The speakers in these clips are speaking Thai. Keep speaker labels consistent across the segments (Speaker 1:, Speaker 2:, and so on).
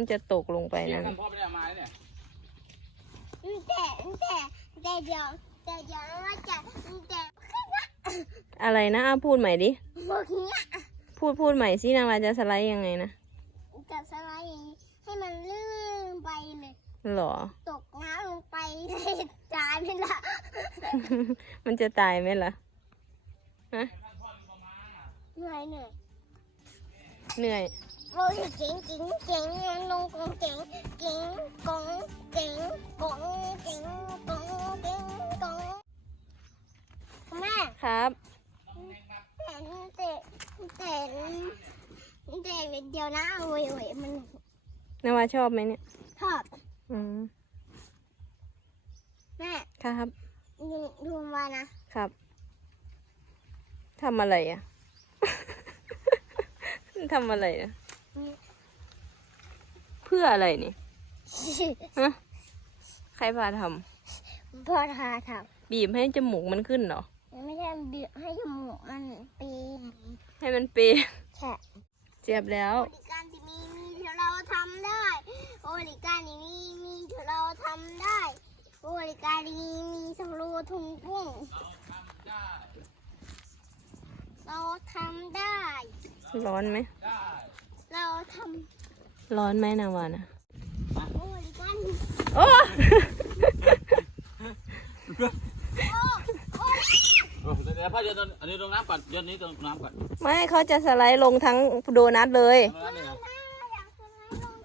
Speaker 1: มันจะตกลงไป
Speaker 2: เสีย
Speaker 1: นั่
Speaker 2: ง
Speaker 1: น
Speaker 2: พ่อไม่ได้เอามาเนี่ย
Speaker 3: แต่แต่แต่เดี๋ยวแต่เดี๋ยวเราจะแต่
Speaker 1: อะไรนะอ้าพูดใหม่ดิ
Speaker 3: พวกเนี้ย
Speaker 1: พูดพูดใหม่สินาวาจะสไลด์ยังไงนะ
Speaker 3: จะสไลด์อย่างนี้ให้มันลื่นไปเลย
Speaker 1: หรอ
Speaker 3: ตกน้ำลงไปตายไปละ
Speaker 1: มันจะตายไหมล่ะ
Speaker 3: เหนื่อยเหนื่อย
Speaker 1: เหนื่อย
Speaker 3: โอ้ยเจ๋งเจ๋งเจ๋งลงกงเจ๋งเจ๋งกงเจ๋งกงเจ๋งกงเจ๋งกงแม่
Speaker 1: ครับ
Speaker 3: แต่แต่แต่แต่เดียวนะโอ้ยโอ้ยมัน
Speaker 1: นาวาชอบไหมเนี่ย
Speaker 3: ชอบ
Speaker 1: อืม
Speaker 3: แม่
Speaker 1: ครับ
Speaker 3: ดูดูมานะครับ
Speaker 1: ทำอะไรอะ ทำอะไรอะ เพื่ออะไรนี่ฮะใครพาท
Speaker 3: พ่อทาทำ
Speaker 1: บีบให้จมูกมันขึ้นเหรอำ
Speaker 3: ไม่ใช่บีบให้จมูกมันปี
Speaker 1: ให้มันเปย์
Speaker 3: แฉะ
Speaker 1: เจ็บแล้ว
Speaker 3: บริการที่มีมีเดี๋ยวเราทำได้บริการที่มีมีเดี๋ยวเราทำได้บริการที่มีมีสำรวจทุงกุ้งเราทำได้
Speaker 1: ร้อนไหม
Speaker 3: เราท
Speaker 1: ร้อนไหมนาวานะำ
Speaker 3: บริการ
Speaker 1: โอ้
Speaker 2: เดี๋ยวพ่อโยนตรงอันนี้ลงน้ำก่อนโยนนี้ลงน้ำก่อน
Speaker 1: ไม่เขาจะสไลด์ลงทั้งโดนัทเลย
Speaker 2: ลงน้ำนี่เหรอ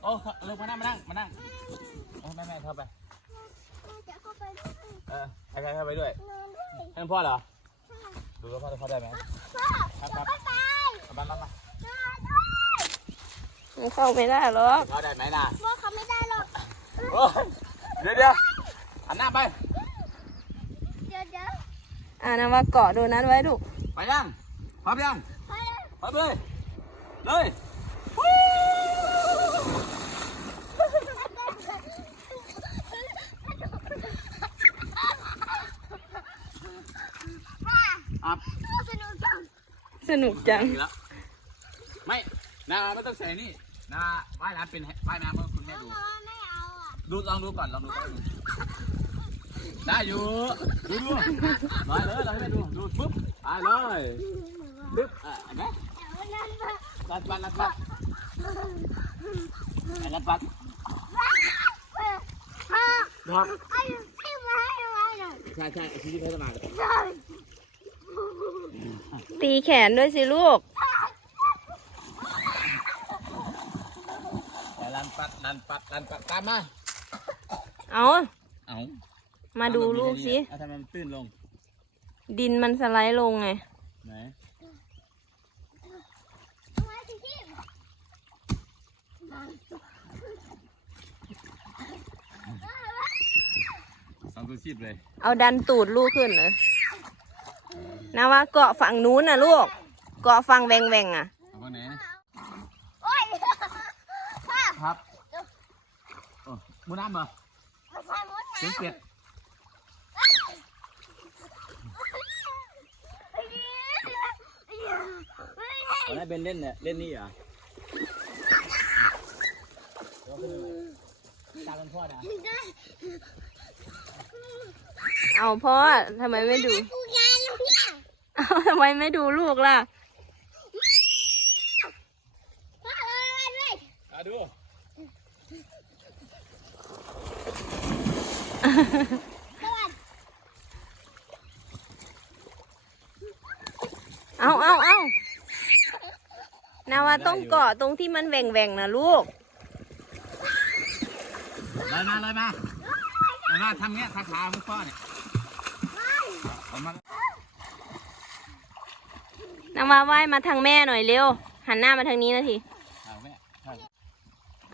Speaker 2: โอ้ลงมานั่งมานั่งมานั่งโอ้แม่แม่เข้าไป
Speaker 3: จะเข้าไปด้วย
Speaker 2: เออให้ใครเข้าไปด้วย
Speaker 3: นอนด้วย
Speaker 2: ให้พ่อเหรอดูว่าพ่อจะเข้าได้ไหม
Speaker 3: พ่อ
Speaker 2: ครับ
Speaker 3: จะ
Speaker 2: ครับ
Speaker 3: เข้าไป
Speaker 2: เอามามามา
Speaker 3: นอนด้วย
Speaker 1: มันเข้าไม่ได้หรอก
Speaker 2: เข้าได้ไหมน่ะ
Speaker 3: พ่อเขาไม่ได้หรอก
Speaker 2: โอ้ยเดี๋ยวเดี๋ยวหันหน้าไป
Speaker 3: เดี๋ยวเดี๋ยว
Speaker 1: อ่านาวาเกาะโดนัทไว้ลูก
Speaker 2: ไปยังพร้อมยัง
Speaker 3: ไปเลย
Speaker 2: พร้อมเลยเลยอะ
Speaker 3: สนุกจัง
Speaker 1: สนุกจัง
Speaker 2: แล้วไม่ นาไม่ต้องใส่นี่นาว่ายน้ำเป็นว่ายน้ำเมื่อคุณแม่ดู
Speaker 3: พ่อไม่เอาอะ
Speaker 2: ดูลองดูก่อนลองดูก่อนได้อยู่ ดูดูมาเลยเราให้แม่ดู ดูปุ๊บไปเลยปุ๊บอะเห็นไหม
Speaker 3: เอานั่นมา
Speaker 2: ลัดปัดลัดปัดไอ้ลัดปัด
Speaker 3: พ่อ
Speaker 2: ครับ
Speaker 3: ไอ้ที่มาให้ไว้หน่อย
Speaker 2: ใช่ใช่ไอ้ที่ที่เขาจะมาเลย
Speaker 3: ใช่
Speaker 1: ตีแขนด้วยสิลูก
Speaker 2: แต่ ลันปัดลันปัดลันปัดตามมา
Speaker 1: เอา
Speaker 2: เอา
Speaker 1: มาดูลูกสิ
Speaker 2: เอาทำไมมันตื้นลง
Speaker 1: ดินมันสไลด์ลงไง
Speaker 2: ไหน
Speaker 3: ไว้ที่ที่
Speaker 2: สองตัวชีพเลย
Speaker 1: เอาดันตูดลูกขึ้นเลยนะว่าเกาะฝั่งนู้นน่ะลูก เกาะฝั่งแหวงแหวงๆอะ
Speaker 2: เอาฝั่งไหน
Speaker 3: โอ้ยพ่อ
Speaker 2: ครับโอ้มูน้ำเหรอ
Speaker 3: ไม่ใช่มด
Speaker 2: เสียงเปียกเอาได้เป็นเล่นเนี่ยเล่นนี่เหรอตามกันพ่อนะ
Speaker 1: เอาพ่อทำไมไม่ดู
Speaker 3: กูงานแล้วเนี่ย
Speaker 1: เอาทำไมไม่ดูลูกล่ะ
Speaker 3: พ่อเลยไปเลย
Speaker 2: มาดู
Speaker 1: เอาเอาเอานาว่าต้องเกาะตรงที่มันแหว่งแหว่งๆนะลูก
Speaker 2: ลอยมาลอยมาลอยมาทำเงี้ยคาถาของพ่อเนี่ยเอามา
Speaker 1: นาว่าว่ายมาทางแม่หน่อยเร็ว หันหน้ามาทางนี้นะที
Speaker 2: เอาแม่เอา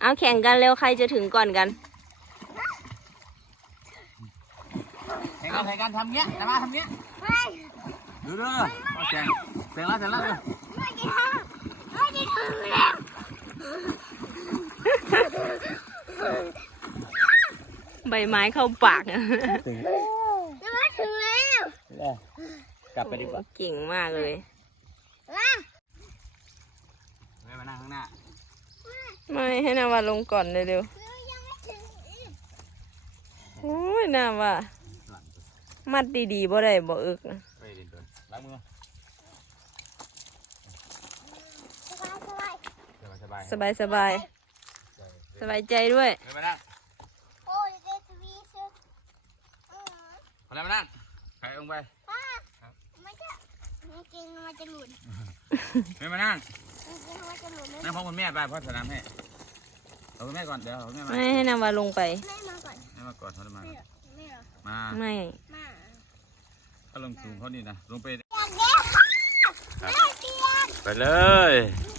Speaker 1: เอาแข่งกันเร็วใครจะถึงก่อนกัน
Speaker 2: แข่งกันแข่งกันทำเงี้ยจะมาทำเงี้ย
Speaker 3: ไม่
Speaker 2: ดูดูเอาแข่งแข่งแล้วแข่งแล้วดู
Speaker 3: ไม่ได้ทำไม่ได้ถึงแล้ว
Speaker 1: ใบไม้เข้าปากอะ
Speaker 2: ถึง
Speaker 3: จะมาถึงแล้ว
Speaker 2: กลับไปดีกว่า
Speaker 1: เก่งมากเลย
Speaker 3: มา
Speaker 2: ไม่มานั่งข้างหน้า
Speaker 1: ไม่ให้นาวาลงก่อนเร็ว
Speaker 3: หนูยังไม่ถึงอีก
Speaker 1: ๆโอ้ยนาวามัดดีๆบ่ได้บ่อึกนะ
Speaker 2: ไปดินตัวล้างมือ
Speaker 3: สบายสบาย
Speaker 2: สบาย
Speaker 1: สบายสบายสบายใจด้วย
Speaker 2: เดินมานั่ง
Speaker 3: โอ้ยเด็กวีซึอือ
Speaker 2: พอแล้วมานั่งใครลงไป
Speaker 3: ป้ามันจะ มันกินมันจะหลุด
Speaker 2: เดินมานั่ง
Speaker 3: มันกินมันจะหลุดไหม
Speaker 2: นั่งพร้อมคุณแม่ไปพ่อสนามให้เอาคุณแม่ก่อนเดี๋ยวเอาคุณแม่มา
Speaker 1: ไม่ให้นาวาลงไป
Speaker 3: แม่มาก่อน
Speaker 2: แม่มาก่อนเขาจะมา
Speaker 3: ไม่เหรอไม่เหรอ
Speaker 2: มา
Speaker 1: ไม่
Speaker 3: มา
Speaker 2: ถ้าลงสูงเขานี่นะลงไป
Speaker 3: อยากเด็กแม่เตียน
Speaker 2: ไปเลย
Speaker 3: แ